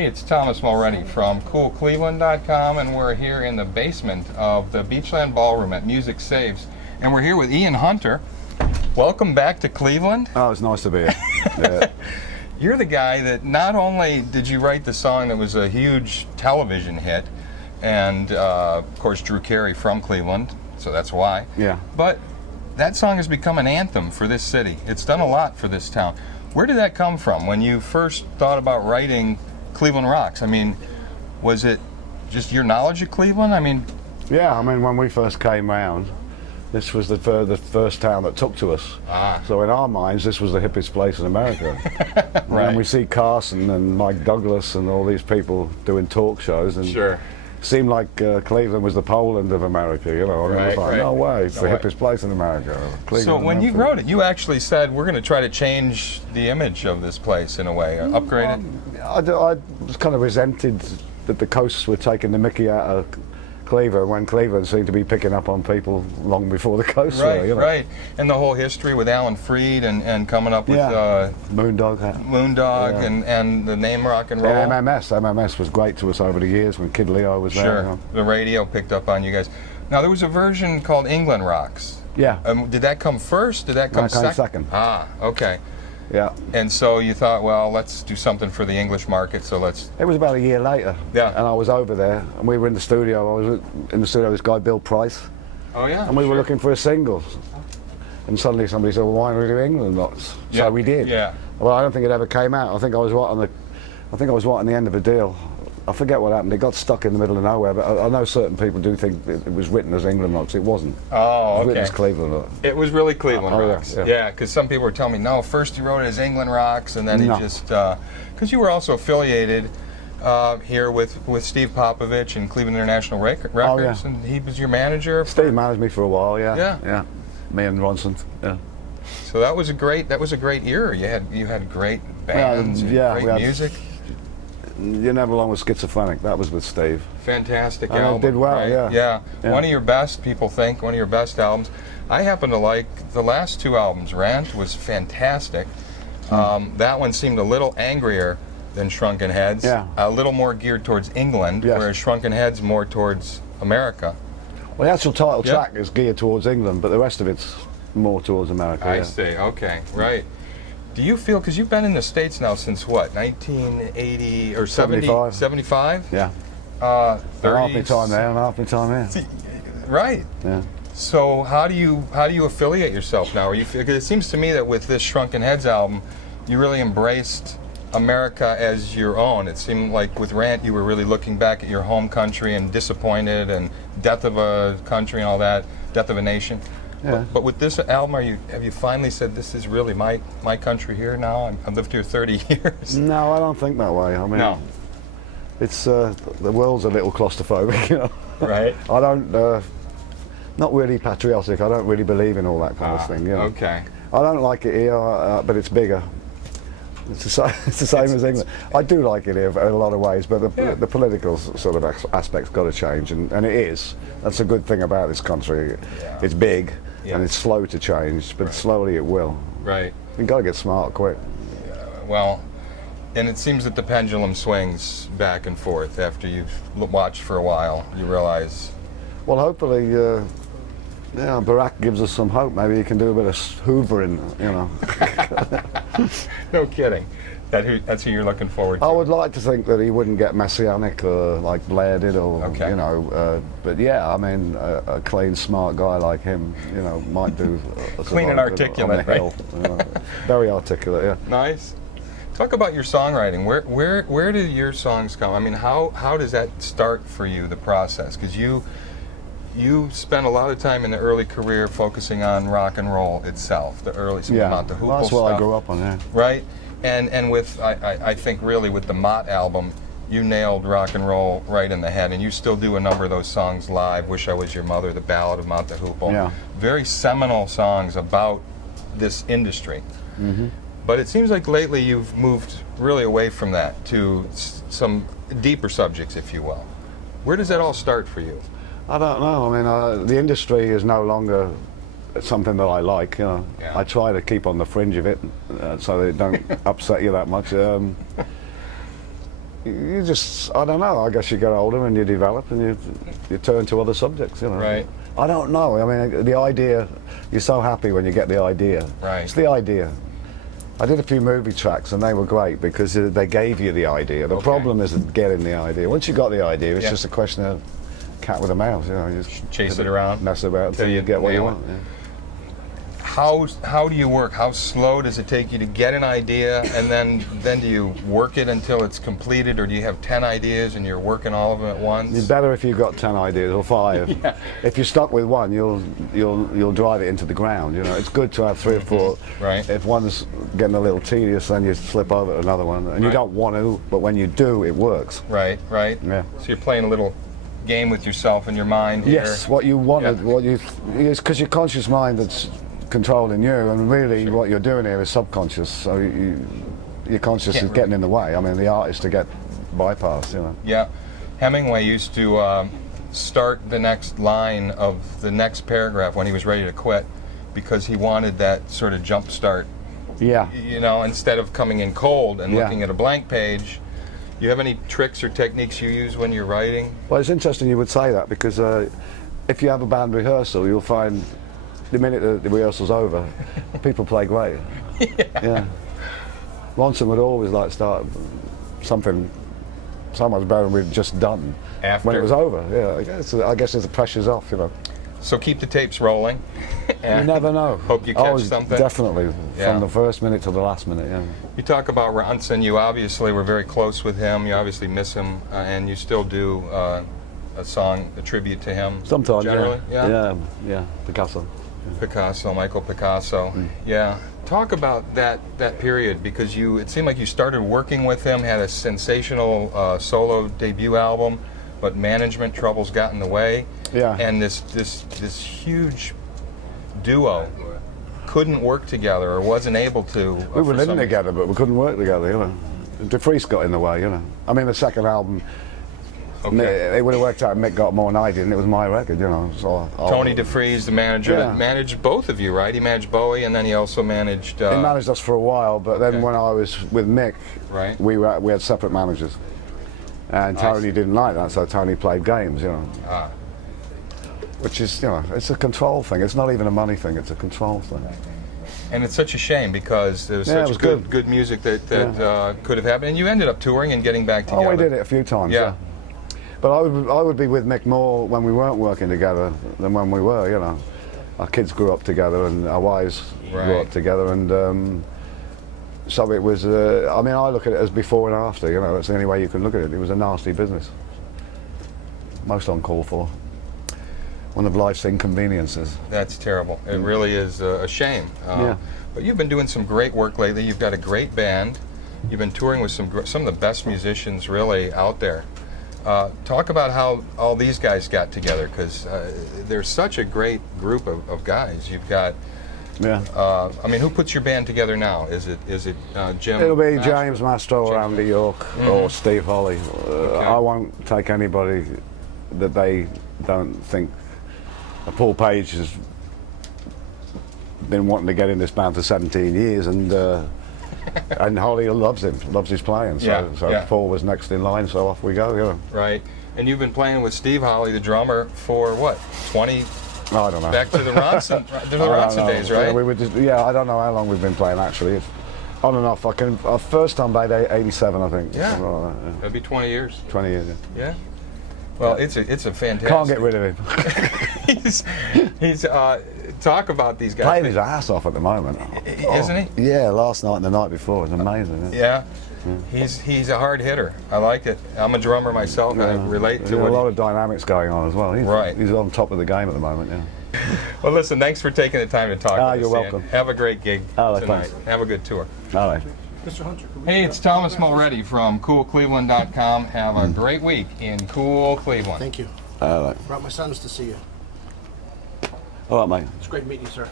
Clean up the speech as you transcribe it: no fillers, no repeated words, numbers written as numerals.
Hey, it's Thomas Mulrenny from CoolCleveland.com, and we're here in the basement of the Beachland Ballroom at Music Saves. And we're here with Ian Hunter. Welcome back to Cleveland. Oh, it's nice to be here. Yeah. You're the guy that not only did you write the song that was a huge television hit, and of course Drew Carey from Cleveland, so that's why. Yeah. But that song has become an anthem for this city. It's done a lot for this town. Where did that come from when you first thought about writing Cleveland Rocks? I mean, was it just your knowledge of Cleveland? I mean, Yeah, I mean, when we first came round, this was the first town that took to us. So in our minds, this was the hippest place in America. Right. And we see Carson and Mike Douglas and all these people doing talk shows, and sure. it seemed like Cleveland was the Poland of America, you know. I mean, it was like, no way, it's the hippest place in America. Cleveland, so when you wrote it, you actually said, we're going to try to change the image of this place in a way, upgrade it? I was kind of resented that the coasts were taking the mickey out of Cleveland when Cleveland seemed to be picking up on people long before the coasts Right, were, you know. right. And the whole history with Alan Freed and coming up with Moondog. and the name rock and roll. Yeah, MMS was great to us over the years when Kid Leo was there. Sure, You know. the radio picked up on you guys. Now there was a version called England Rocks. Yeah. Did that come first? Did that come second? Ah, okay. Yeah. And so you thought, well, let's do something for the English market, so let's... It was about a year later. Yeah. And I was over there, and we were in the studio. I was in the studio with this guy, Bill Price. Oh, yeah? And we were looking for a single. And suddenly somebody said, well, why don't we do England Rocks? Yeah. So we did. Yeah. Well, I don't think it ever came out. I think I was right on the end of a deal. I forget what happened. It got stuck in the middle of nowhere, but I know certain people do think it was written as England Rocks. It wasn't. Oh, okay. It was written as Cleveland Rocks. It was really Cleveland Rocks. Yeah, because some people were telling me, no, first he wrote it as England Rocks, and then he just... Because you were also affiliated here with Steve Popovich and Cleveland International Records, and he was your manager. Steve managed me for a while, Yeah. Yeah. Me and Ronson, yeah. So that was a great era. You had great bands, and great music. You're Never Alone with Schizophrenic. That was with Steve. Fantastic And album. it did well, right? yeah. One of your best, people think, one of your best albums. I happen to like the last two albums. Rant was fantastic. That one seemed a little angrier than Shrunken Heads. Yeah. A little more geared towards England, whereas Shrunken Heads more towards America. Well, the actual title track is geared towards England, but the rest of it's more towards America. I see, okay, right. Do you feel, because you've been in the States now since what, 1980 or 75? 75? Yeah. 30s. Half my time there and half my time here. Right. Yeah. So how do you affiliate yourself now? Because it seems to me that with this Shrunken Heads album, you really embraced America as your own. It seemed like with Rant, you were really looking back at your home country and disappointed and death of a country and all that, death of a nation. Yeah. But with this album, have you finally said, this is really my country here now? I've lived here 30 years. No, I don't think that way. I mean, it's the world's a little claustrophobic, you know. Right. I don't, not really patriotic. I don't really believe in all that kind of thing. You know? Okay. I don't like it here, but it's bigger. It's the same as England. I do like it here in a lot of ways, but the political sort of aspect's got to change, and it is. That's a good thing about this country. It's big, and it's slow to change, but slowly it will. Right. You've got to get smart quick. Well, and it seems that the pendulum swings back and forth after you've watched for a while. You realize. Well, hopefully, Barack gives us some hope. Maybe he can do a bit of hoovering, you know. No kidding. That's who you're looking forward to. I would like to think that he wouldn't get messianic like Blair did, or you know. But yeah, I mean, a clean, smart guy like him, you know, might do. Clean and articulate, right? Very articulate, yeah. Nice. Talk about your songwriting. Where do your songs come? I mean, how does that start for you? The process, because you spent a lot of time in the early career focusing on rock and roll itself, the early Mott the Hoople well, that's what stuff. I grew up on, yeah. Right, and with I think really with the Mott album, you nailed rock and roll right in the head, and you still do a number of those songs live. Wish I Was Your Mother, the Ballad of Mott the Hoople. Yeah. Very seminal songs about this industry. Mm-hmm. But it seems like lately you've moved really away from that to some deeper subjects, if you will. Where does that all start for you? I don't know. I mean, the industry is no longer something that I like. You know, I try to keep on the fringe of it so that it don't upset you that much. you just, I don't know, I guess you get older and you develop and you turn to other subjects, you know. Right. I don't know, I mean, the idea, you're so happy when you get the idea. Right. It's the idea. I did a few movie tracks and they were great because they gave you the idea. The problem is getting the idea. Once you got the idea, it's just a question of cat with a mouse, you know. You just chase it around, mess about until you get what you want. Yeah. How do you work? How slow does it take you to get an idea, and then do you work it until it's completed, or do you have 10 ideas and you're working all of them at once? It's better if you've got 10 ideas or 5. Yeah. If you're stuck with one, you'll drive it into the ground. You know, it's good to have 3 or 4. Right. If one's getting a little tedious, then you slip over to another one, and you don't want to, but when you do, it works. Right. Right. Yeah. So you're playing a little game with yourself in your mind here. Yes, what you wanted, it's because your conscious mind that's controlling you, and really what you're doing here is subconscious, so your conscious is getting in the way. I mean, the art is to get bypassed, you know. Yeah. Hemingway used to start the next line of the next paragraph when he was ready to quit, because he wanted that sort of jump start. Yeah. You know, instead of coming in cold and looking at a blank page. You have any tricks or techniques you use when you're writing? Well, it's interesting you would say that, because if you have a band rehearsal, you'll find the minute the rehearsal's over, people play great. Yeah. Ronson would always like start something so much better than we'd just done After. when it was over. Yeah, I guess the pressure's off, you know. So keep the tapes rolling. You never know. Hope you catch something. Definitely, from the first minute to the last minute. Yeah. You talk about Ronson. You obviously were very close with him. You obviously miss him, and you still do a song, a tribute to him. Sometimes, generally. Yeah. Picasso. Picasso, Michael Picasso. Yeah. Talk about that period, because it seemed like you started working with him, had a sensational solo debut album, but management troubles got in the way. Yeah. And this huge duo couldn't work together, or wasn't able to. We were living together, but we couldn't work together, you know. DeFreeze got in the way, you know. I mean, the second album, it would have worked out. Mick got more than I did, and it was my record, you know. So Tony DeFreeze, the manager, managed both of you, right? He managed Bowie, and then he also managed. He managed us for a while, but then when I was with Mick, we had separate managers, and Tony didn't like that, so Tony played games, you know. Which is, you know, it's a control thing. It's not even a money thing. It's a control thing. And it's such a shame, because there was such good music that could have happened, and you ended up touring and getting back together. Oh, we did it a few times. Yeah. But I would be with Mick more when we weren't working together than when we were, you know. Our kids grew up together and our wives grew up together, and so it was, I mean, I look at it as before and after, you know. That's the only way you can look at it. It was a nasty business. Most uncalled for. One of life's inconveniences. That's terrible. It really is a shame. But you've been doing some great work lately. You've got a great band. You've been touring with some of the best musicians really out there. Talk about how all these guys got together, because they're such a great group of guys. You've got. I mean, who puts your band together now? Is it Jim? It'll be James Mastro or Andy York or Steve Holly. I won't take anybody that they don't think. Paul Page has been wanting to get in this band for 17 years, and Holly loves him, loves his playing. So Paul was next in line, so off we go. You know. Right. And you've been playing with Steve Holly, the drummer, for what, 20? I don't know. Back to the Ronson, days, right? Yeah, we were I don't know how long we've been playing actually. It's on and off. Our first time played 87, I think. Yeah. Like that, That'd be 20 years. 20 years. Yeah. Well, it's a fantastic. Can't get rid of him. he's talk about these guys. Playing his ass off at the moment. Isn't he? Yeah, last night and the night before. It's amazing. Yeah. He's a hard hitter. I like it. I'm a drummer myself, and I relate to it. There's a lot of dynamics going on as well. He's on top of the game at the moment. Yeah. Well, listen. Thanks for taking the time to talk to us. You're welcome. Have a great gig tonight. Thanks. Have a good tour. All right. Mr. Hunter. Hey, it's Thomas Mulready from CoolCleveland.com. Have a great week in Cool Cleveland. Thank you. All right. Brought my sons to see you. All right, mate. It's great meeting you, sir.